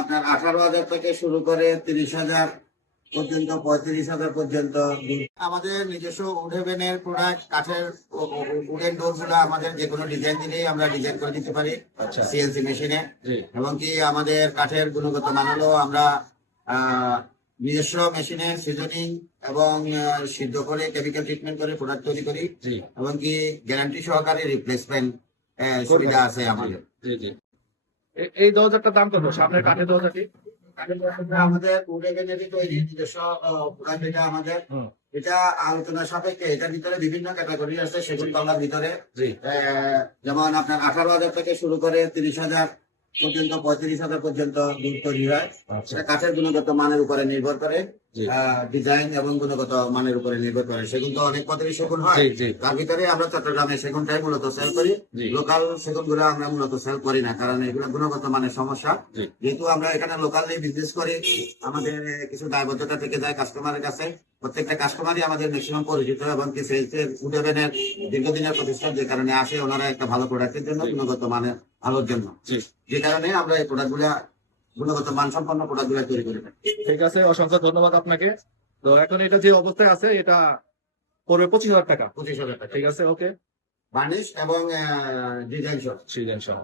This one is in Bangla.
আপনার 18,000 থেকে শুরু করে 30,000 পর্যন্ত, 35,000 পর্যন্ত। আমাদের নিজস্ব উডেনের প্রোডাক্ট, কাঠের উডেন ডোর গুলো আমাদের যে কোনো ডিজাইন দিলেই আমরা ডিজাইন করে দিতে পারি সিএনসি মেশিনে। এবং কি আমাদের কাঠের গুণগত মান হলো আমরা নিজস্ব মেশিনে সিজনিং এবং সিদ্ধ করে কেমিক্যাল ট্রিটমেন্ট করে প্রোডাক্ট তৈরি করি। এবং কি গ্যারান্টি সহকারে রিপ্লেসমেন্ট সুবিধা আছে আমাদের। এই দরজাটার দাম কত? সামনের কাঠের দরজাটি আমাদের উডেনেরই তৈরি নিজস্ব প্রোডাক্ট। এটা আমাদের এটা আলোচনা সাপেক্ষে এটার ভিতরে বিভিন্ন ক্যাটাগরি আছে সেগুন কালার ভিতরে। যেমন আপনার 18,000 থেকে শুরু করে 30,000 পর্যন্ত, 35,000 পর্যন্ত দুধ তৈরি হয়। সেটা কাঠের গুণগত মানের উপরে নির্ভর করে, ডিজাইন এবং গুণগত মানের উপরে নির্ভর করে। সেগুন তো অনেক পদেরই সেগুন হয়, তার ভিতরে আমরা চট্টগ্রামে সেগুনটাই মূলত সেল করি। লোকাল সেগুন গুলো আমরা মূলত সেল করি না, কারণ এগুলো গুণগত মানের সমস্যা। যেহেতু আমরা এখানে লোকালি বিজনেস করি, আমাদের কিছু দায়বদ্ধতা থেকে যায় কাস্টমারের কাছে। প্রত্যেকটা কাস্টমারই আমাদের ম্যাক্সিমাম পরিচিত এবং কি সেলসের উডেনের দীর্ঘদিনের প্রতিষ্ঠান, যে কারণে আসে ওনারা একটা ভালো প্রোডাক্টের জন্য, গুণগত মানের আলোর জন্য। যে কারণে আমরা এই প্রোডাক্ট গুলা, গুণগত মানসম্পন্ন প্রোডাক্ট গুলা তৈরি করি। ঠিক আছে, অসংখ্য ধন্যবাদ আপনাকে। তো এখন এটা যে অবস্থায় আছে এটা পড়বে 25,000 টাকা। 25,000 টাকা, ঠিক আছে, ওকে। বার্নিশ এবং ডিজাইন সহ। সিজন সহ।